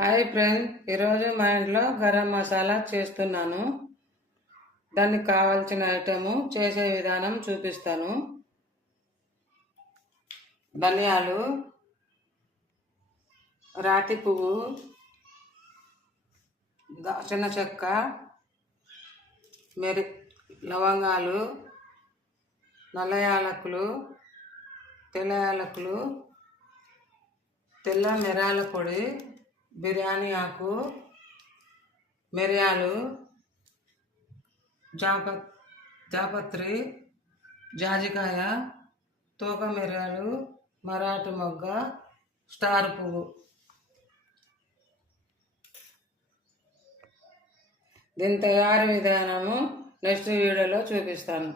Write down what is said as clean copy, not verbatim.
Hi friend, ఈరోజు మా ఇంట్లో గరం మసాలా చేస్తున్నాను. దానికి కావాల్సిన ఐటెము చేసే విధానం చూపిస్తాను. ధనియాలు, రాతి పువ్వు, దాల్చిన చెక్క, లవంగాలు, నల్ల యాలకులు, తెల్ల యాలకులు, తెల్ల మిరియాల పొడి, బిర్యానీ ఆకు, మిరియాలు, జాపత్రి, జాజికాయ, తూక మిరియాలు, మరాఠీ మొగ్గ, స్టార్ పువ్వు. దీని తయారీ విధానము నెక్స్ట్ వీడియోలో చూపిస్తాను.